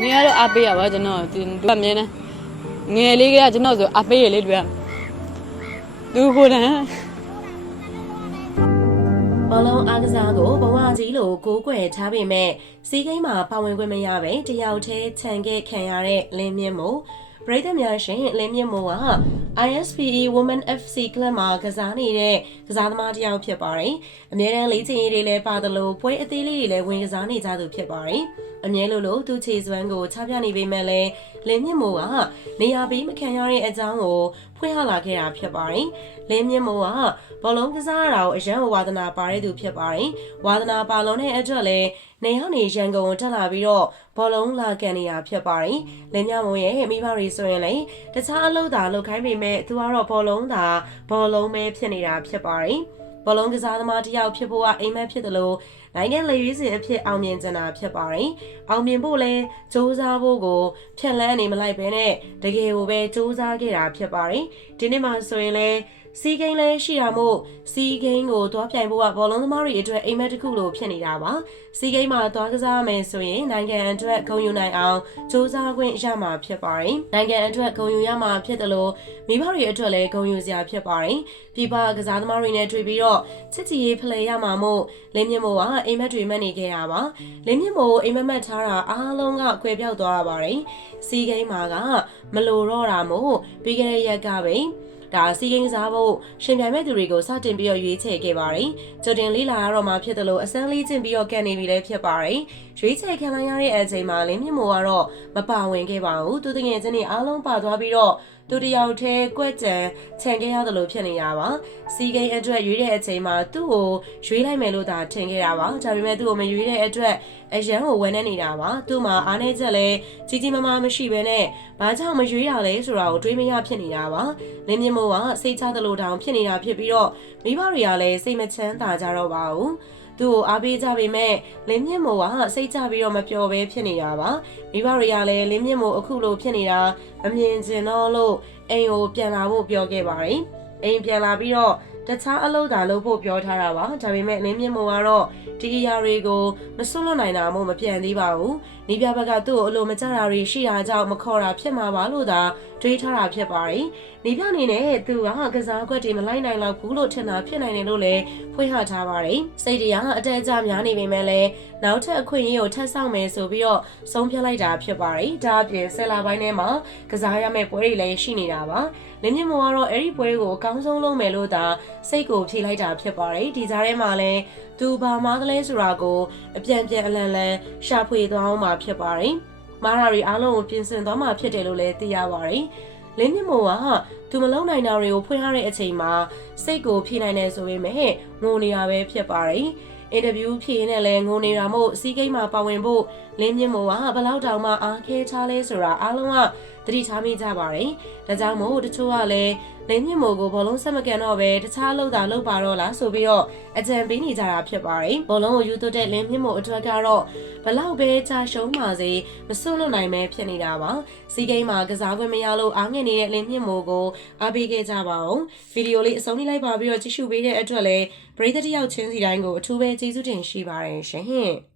ငယ်ကတော့အားပေးရပါကျွန်တော်သူကအမြဲတမ်းငယ်လေးကကျွန်တော်ဆိုအားပေးရလေးတွေ့သူကိုယ်တန်းဘောလုံးအားကစားကိုဘဝကြီးလိုကိုးကွယ်ထားပေမဲ့စီးကိန်းမှာပါဝင်ခွင့်မရပဲတယောက်တည်းခြံခဲ့ခံရတဲ့လင်းမြင့်မို့ပရိသတ်များရှင်လင်းမြင့်မို့က ISPE Women FC Club မှာကစားနေတဲ့ကစားသမားတစ်ယောက်ဖြစ်ပါတယ်။အမြဲတမ်းလေ့ကျင့်ရေးတွေလည်းပါသလိုပွဲအသေးလေးတွေလည်းဝင်ကစားနေကြသူဖြစ်ပါတယ်။ အမြဲလိုလိုသူခြေစွမ်းကိုချပြနေပေမဲ့လည်းလင်းမြင့်မို့ကနေရာပြီးမခံရတဲ့အကြောင်းကိုဖွင့်ဟလာခဲ့တာဖြစ်ပါတယ်။လင်းမြင့်မို့ကဘောလုံးကစားရတာကိုအရန်ဝါသနာပါတဲ့သူဖြစ်ပါတယ်။ဝါသနာပါလုံးတဲ့အတွက်လည်းနေဟောင်းနေရန်ကုန်ကိုတက်လာပြီးတော့ဘောလုံးလာကန်နေတာဖြစ်ပါတယ်။လင်းမြမုံရဲ့မိဘတွေဆိုရင်လည်းတခြားအလုပ်သာလုပ်ခိုင်းပေမဲ့သူကတော့ဘောလုံးသာဘောလုံးပဲဖြစ်နေတာဖြစ်ပါတယ်။ ဘောလုံးကစားသမားတစ်ယောက်ဖြစ်ဖို့ကအိမ်မက်ဖြစ်တယ်လို့နိုင်ငံလေရွေးစင်အဖြစ်အောင်မြင်ကြတာဖြစ်ပါတယ်။အောင်မြင်ဖို့လဲစူးစမ်းဖို့ကိုဖြက်လန်းနေမလိုက်ပဲနဲ့တကယ်ကိုပဲစူးစမ်းခဲ့တာဖြစ်ပါတယ်။ဒီနေ့မှဆိုရင်လဲ စီးကိန်းလည်းရှိတာမို့စီးကိန်းကိုတွားပြိုင်ဖို့ကဘောလုံးသမားတွေအတွက်အိမ်မက်တစ်ခုလိုဖြစ်နေတာပါစီးကိန်းမှာတွားကစားမယ်ဆိုရင်နိုင်ငံအတွက်ဂုဏ်ယူနိုင်အောင်စူးစမ်းခွင့်ရမှာဖြစ်ပါတယ်နိုင်ငံအတွက်ဂုဏ်ယူရမှာဖြစ်တယ်လို့မိဘတွေအတွက်လည်းဂုဏ်ယူစရာဖြစ်ပါတယ်ပြပကစားသမားတွေနဲ့တွေ့ပြီးတော့ချစ်ချီရေးဖလှယ်ရမှာမို့လင်းမြင့်မို့ကအိမ်မက်တွေမှတ်နေခဲ့တာပါလင်းမြင့်မို့အိမ်မက်မှတ်ထားတာအားလုံးကကွယ်ပြောက်သွားတာပါတယ်စီးကိန်းမှာကမလိုတော့တာမို့ပြီးခဲ့တဲ့ရက်ကပဲ ဒါစီကင်းစားဖို့ရှင်ပြိုင်မဲ့သူတွေကိုစတင်ပြီးတော့ရွေးချယ်ခဲ့ပါတယ်။ကြိုတင်လေးလာရတော့မှဖြစ်တယ်လို့အစမ်းလေးချင်းပြီးတော့ကန်နေပြီလည်းဖြစ်ပါတယ်။ရွေးချယ်ခံလိုက်ရတဲ့အချိန်မှာလင်းမြင့်မိုးကတော့မပါဝင်ခဲ့ပါဘူး။သူတငယ်ချင်းတွေအားလုံးပါသွားပြီးတော့သူတယောက်တည်းကွက်ကြံခြံခဲ့ရတယ်လို့ဖြစ်နေတာပါ။စီကိန်းအတွက်ရွေးတဲ့အချိန်မှာသူ့ကိုရွေးလိုက်မယ်လို့သာထင်ခဲ့တာပါ။ဒါပေမဲ့သူ့ကိုမရွေးတဲ့အတွက်အရန်ကိုဝန်းနေနေတာပါ။သူ့မှာအားနေချက်လဲကြီးကြီးမားမားမရှိဘဲနဲ့ဘာကြောင့်မရွေးရလဲဆိုတာကိုတွေးမရဖြစ်နေတာပါ။လင်းမြင့်မိုးကစိတ်ချသလိုတောင်ဖြစ်နေတာဖြစ်ပြီးတော့မိဘတွေကလည်းစိတ်မချမ်းသာကြတော့ပါဘူး။ သူ့ကိုအားပေးကြပေမဲ့လင်းမြင့်မိုးကစိတ်ချပြီးတော့မပျော်ပဲဖြစ်နေတာပါမိဘတွေကလည်းလင်းမြင့်မိုးအခုလိုဖြစ်နေတာမမြင်ကျင်တော့လို့အိမ်ကိုပြန်လာဖို့ပြောခဲ့ပါတယ်အိမ်ပြန်လာပြီးတော့တခြားအလုပ်သာလုပ်ဖို့ပြောထားတာပါဒါပေမဲ့လင်းမြင့်မိုးကတော့ဒီအရာတွေကိုမစွန့်လွတ်နိုင်တာမို့မပြန်သေးပါဘူးနီးပြဘက်ကသူ့ကိုအလိုမကျတာတွေရှိတာကြောင့်မခေါ်တာဖြစ်မှာပါလို့သာတွေးထားတာဖြစ်ပါတယ်နီးပြအနေနဲ့သူကကစားကွက်တွေမလိုက်နိုင်တော့ဘူးလို့ထင်တာဖြစ်နိုင်တယ်လို့လည်းဖွင့်ဟထားပါတယ်စိတ်တရားအတက်အကျများနေပေမဲ့လည်းနောက်ထပ်အခွင့်အရေးကိုထပ်ဆောင်မယ်ဆိုပြီးတော့ဆုံးဖြတ်လိုက်တာဖြစ်ပါတယ်ဒါအပြင်ဆယ်လာပိုင်းထဲမှာကစားရမယ့်ပွဲတွေလည်းရှိနေတာပါလင်းမြင့်မောကတော့အဲ့ဒီပွဲကိုအကောင်းဆုံးလုပ်မယ်လို့သာစိတ်ကိုဖြေလိုက်တာဖြစ်ပါတယ်ဒီကြားထဲမှာလည်းသူဘာမားကလေးဆိုတာကိုအပြန်ပြန်အလန်လန်ရှာဖွေသွားအောင်မှာဖြစ်ပါတယ် မားရာတွေအားလုံးကိုပြင်ဆင်သွားမှာဖြစ်တယ်လို့လည်းသိရပါတယ်လင်းမြင့်မောကသူမလုံနိုင်တာတွေကိုဖွင့်ရတဲ့အချိန်မှာစိတ်ကိုဖြေနိုင်တယ်ဆိုပေမဲ့ငိုနေတာပဲဖြစ်ပါတယ်အင်တာဗျူးဖြေနေလဲငိုနေတာမို့စီးကိန်းမှာပါဝင်ဖို့လင်းမြင့်မို့ကဘလောက်တောင်မှအားခဲချလဲဆိုတာအားလုံးက သတိထားမိကြပါတယ်။ဒါကြောင့်မို့တချို့ကလည်းလင်းမြင့်မို့ကိုဘောလုံးဆက်မကန်တော့ပဲတခြားအလုပ်သာလုပ်ပါတော့လားဆိုပြီးတော့အကြံပေးနေကြတာဖြစ်ပါတယ်။ဘောလုံးကိုယူသွတ်တဲ့လင်းမြင့်မို့အတွက်ကတော့ဘလောက်ပဲကြာရှုံးပါစေမစွန့်လွတ်နိုင်ပဲဖြစ်နေတာပါ။စီးကိန်းမှာကစားခွင့်မရလို့အားငယ်နေတဲ့လင်းမြင့်မို့ကိုအားပေးခဲ့ကြပါအောင်။ဗီဒီယိုလေးအဆုံးထိလိုက်ပါပြီးတော့ကြည့်ရှုပေးတဲ့အတွက်လည်းပရိသတ်တစ်ယောက်ချင်းစီတိုင်းကိုအထူးပဲကျေးဇူးတင်ရှိပါတယ်ရှင်။